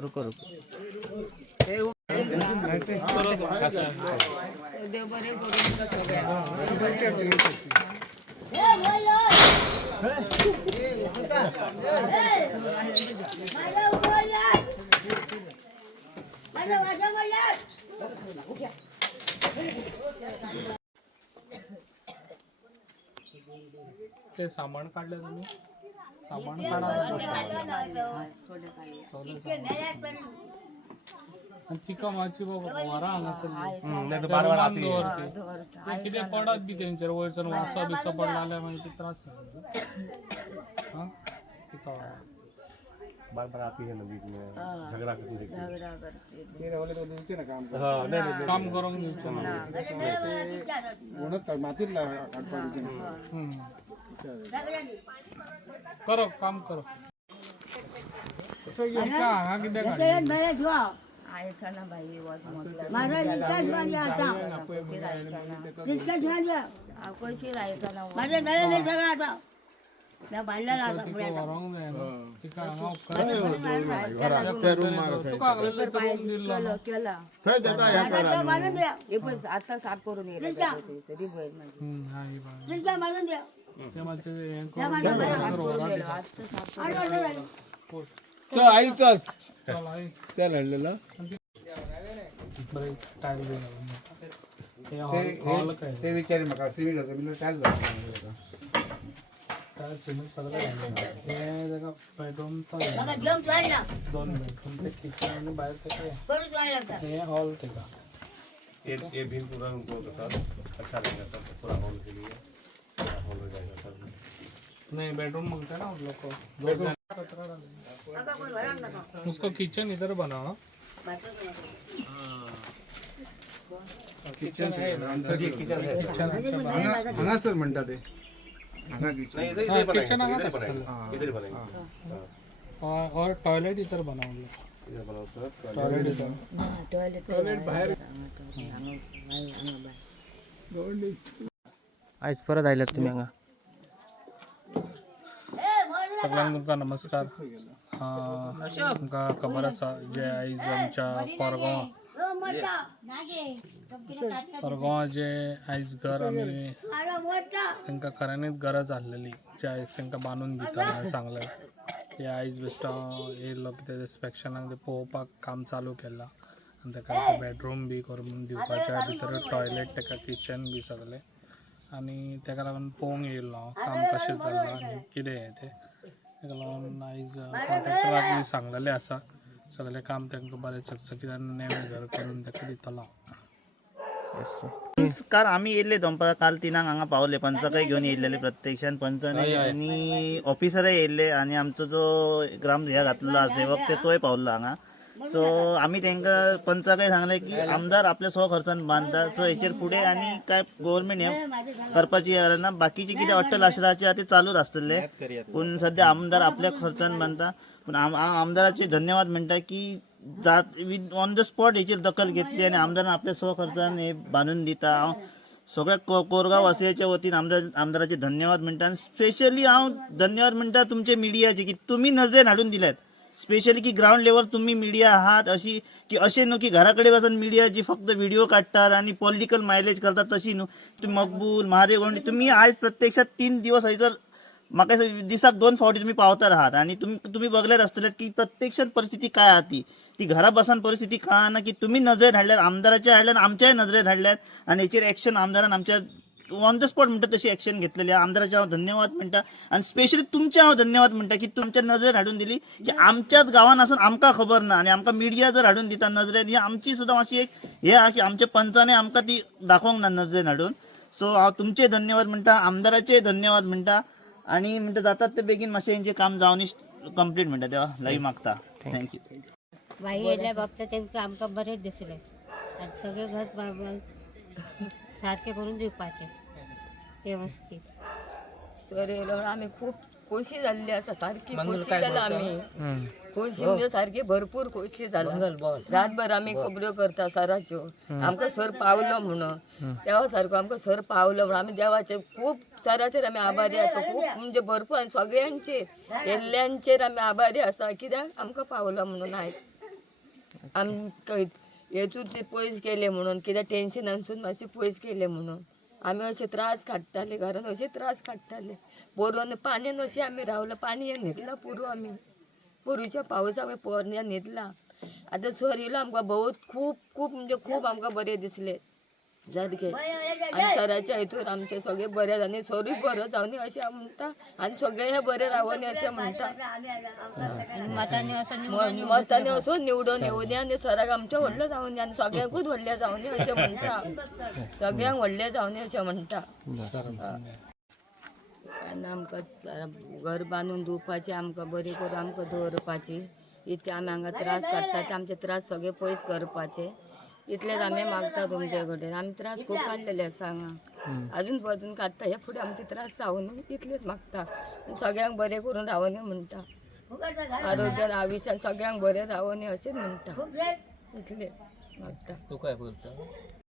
रुको रुको देव बरे करून सगळ्या ते सामान काढलं तुम्ही सामान काढा आणि ती कामाची बाबा वरा नसेल किती पडत बी त्यांच्यावर वयसन वासा बिसा पडला आल्या म्हणजे ते त्रास हा ती का बार बार आती है नदी में झगड़ा करती है काम करून घ्यायचं करो काम करो हा किती ऐका ना बाई वाज म्हटलं माझा विकास माझे आता कशी ऐका ना माझे नळे नाही सगळं आता त्या बांधलेला आता पुण्याचा केला आता मारून द्या हे पण आता साफ करून येईल मारून द्या आई चल त्या लढलेलं ते विचारी म्हाका सिमेंट होतं मी त्याच सिमेंट सगळं बेडरूम बघा जम चालला 2 बेडरूम ते किचन आणि बाहेर ते काय करून चालला लागतं हे हॉल ते का ये भी पूरा उनको तो सर अच्छा रहेगा सर पूरा हॉल के लिए पूरा हॉल हो जाएगा सर नहीं बेडरूम मांगते ना लोग काका कोण भरा नका उसको किचन इधर बनाओ किचन है किचन है हांगा सर म्हणता ते हांगा नहीं किचन इधर हाँ, इधर किचन आगा बनाएंगे कसं इधर ही बनाएंगे और टॉयलेट इधर बनाओ इधर बनाओ सर टॉयलेट इधर टॉयलेट बाहेर आयज परत आयल्यात तुम्ही हांगा सगळ्यांना तुमका नमस्कार तुमका खबर आसा जे आयज आमच्या परगांव जे आयज घर आमी तांकां खऱ्यांनीच गरज आसलेली जे आयज तांकां बांदून दिता सांगलें ते आयज बेश्टो येयल्लो कितें इन्स्पेक्शनाक ते पळोवपाक काम चालू केलां आनी ताका बेडरूम बी करून दिवपाच्या भितर टॉयलेट ताका किचन बी सगळें आनी ताका लागून पळोवंक येयल्लो हांव काम कशें चल्लां आनी कितें हें तें ताका लागून आयज कॉन्ट्रॅक्टराक बी सांगलेलें आसा सगळें काम तांकां बरें चकचकीत आनी नेवें घर करून ताका दितलो काल आम्ही येयल्ले दनपारां काल 3 हांगा पावले पंचाकय घेवन येयल्लेले प्रत्यक्षान पंचांनी आनी ऑफिसरय येयल्ले आनी आमचो जो ग्राम हे घातलेलो आसा सेवक ते तोय पावल्लो हांगा सो आमी तांकां पंचाकय सांगलें की आमदार आपल्या स्व खर्चान बांदता सो हेचेर फुडें आनी काय गव्हर्मेंट हे करपाची गरज ना बाकीचे कितें अट्टल आसराचे आहा ते चालूच आसतले पूण सध्या आमदार आपल्या खर्चान बांदता पूण आमदाराचे धन्यवाद म्हणटा की जात ऑन द स्पॉट हेचेर दखल घेतली आनी आमदारान आपल्या स्व खर्चान हे बांदून दिता हांव सगळ्या कोरगांव वासियाच्या वतीन आमदाराचे धन्यवाद म्हणटा आनी स्पेशली हांव धन्यवाद म्हणटा तुमचे मिडियाचे की तुमी नजरेन हाडून दिल्यात स्पेशली की ग्राउंड लेवल तुम्ही मीडिया आहात अशी की असे न्हू की घराकडे वचून मीडिया जी फक्त व्हिडिओ काढतात आणि पॉलिटिकल मायलेज करतात तशी न्हू तुम्ही मकबूल महादेव गोंडी तुम्ही आज प्रत्यक्षात 3 दिवस हयसर म्हाका दिसाक 2 फावटी तुम्ही पावतात आहात आणि तुम्ही बघल्यात आसतलेत की प्रत्यक्षात परिस्थिती काय आहा ती घरा बसान परिस्थिती काय ना की तुम्ही नजरेत हाडल्यात आमदाराच्या हाडल्यात आमच्याय नजरेत हाडल्यात आणि हेचेर एक्शन आमदारान आमच्या ऑन द स्पॉट म्हणटा तशी एक्शन घेतलेली आमदाराचे हांव धन्यवाद म्हणटा आणि स्पेशली तुमचे हांव धन्यवाद म्हणटा की तुमच्या नजरेत हाडून दिली की आमच्याच गावान आसून आमकां खबर ना आणि आमकां मिडिया जर हाडून दिता नजरेत ही आमची सुद्दां मातशी एक हे आहा की आमच्या पंचांनी आमकां ती दाखोवंक ना नजरेन हाडून सो हांव तुमचे धन्यवाद म्हणटा आमदाराचे धन्यवाद म्हणटा आणि म्हणटा जातात ते बेगीन मातशें हेंचें काम जावन कंप्लीट म्हणटा देवा लागी मागता थँक्यू बाई येयल्या बाबतीत तांकां आमकां बरेंच दिसलें आनी सगळे घर सारकें करून दिवपाचें व्यवस्थीत सर येयलो आमी खूब खोशी जाल्ली आसा सारकी खोशी जाला आमी खोशी म्हणजे सारकी भरपूर खोशी जाला रातभर आमी खबऱ्यो करता सराच्यो आमकां सर पावलो म्हणून देवा सारको आमकां सर पावलो म्हणून आमी देवाचे खूब सराचेर आमी आभारी आसा खूब म्हणजे भरपूर आनी सगळ्यांचेर येल्ल्यांचेर आमी आभारी आसा कित्याक आमकां पावलो म्हणून आयज हेतून ते पयस केले म्हणून कित्याक टेन्शन आसून मातशे पयस केले म्हणून आमी अशे त्रास काडटाले घरान अशे त्रास काडटाले पोरवान पाणयन अशें आमी रावला पाणयेन न्हिदला पोरू आमी पोरूच्या पावसा पोरण्या न्हिदला आतां सर येयलो आमकां बहुत खूब खूब म्हणजे खूब आमकां बरें दिसलें सारकें आनी सराच्या हितून आमचे सगळे बरें आनी सरूय बरो जावनी अशें हांव म्हणटा आनी सगळे हे बरें रावनी अशें म्हणटा मतांनी असं मतांनी असो निवडून येवनी आनी सराक आमच्या व्हडलें जावनी आनी सगळ्यांकूच व्हडलें जावनी अशें म्हणटा सगळ्यांक व्हडलें जावनी अशें म्हणटा आनी आमकां घर बांदून दिवपाचें आमकां बरी करून आमकां दवरपाची इतके आमी हांगा त्रास काडटा ते आमचे त्रास सगळे पयस करपाचे इतलेच आमी मागता तुमचे कडेन आमी त्रास खूब काडलेले आसा हांगा अजून पजून काडटा हे फुडें आमचे त्रास जावनी इतलेच मागता सगळ्यांक बरें करून रावनी म्हणटा आरोग्यान आयुश्यान सगळ्यांक बरें रावनी अशेंच म्हणटा इतले मागता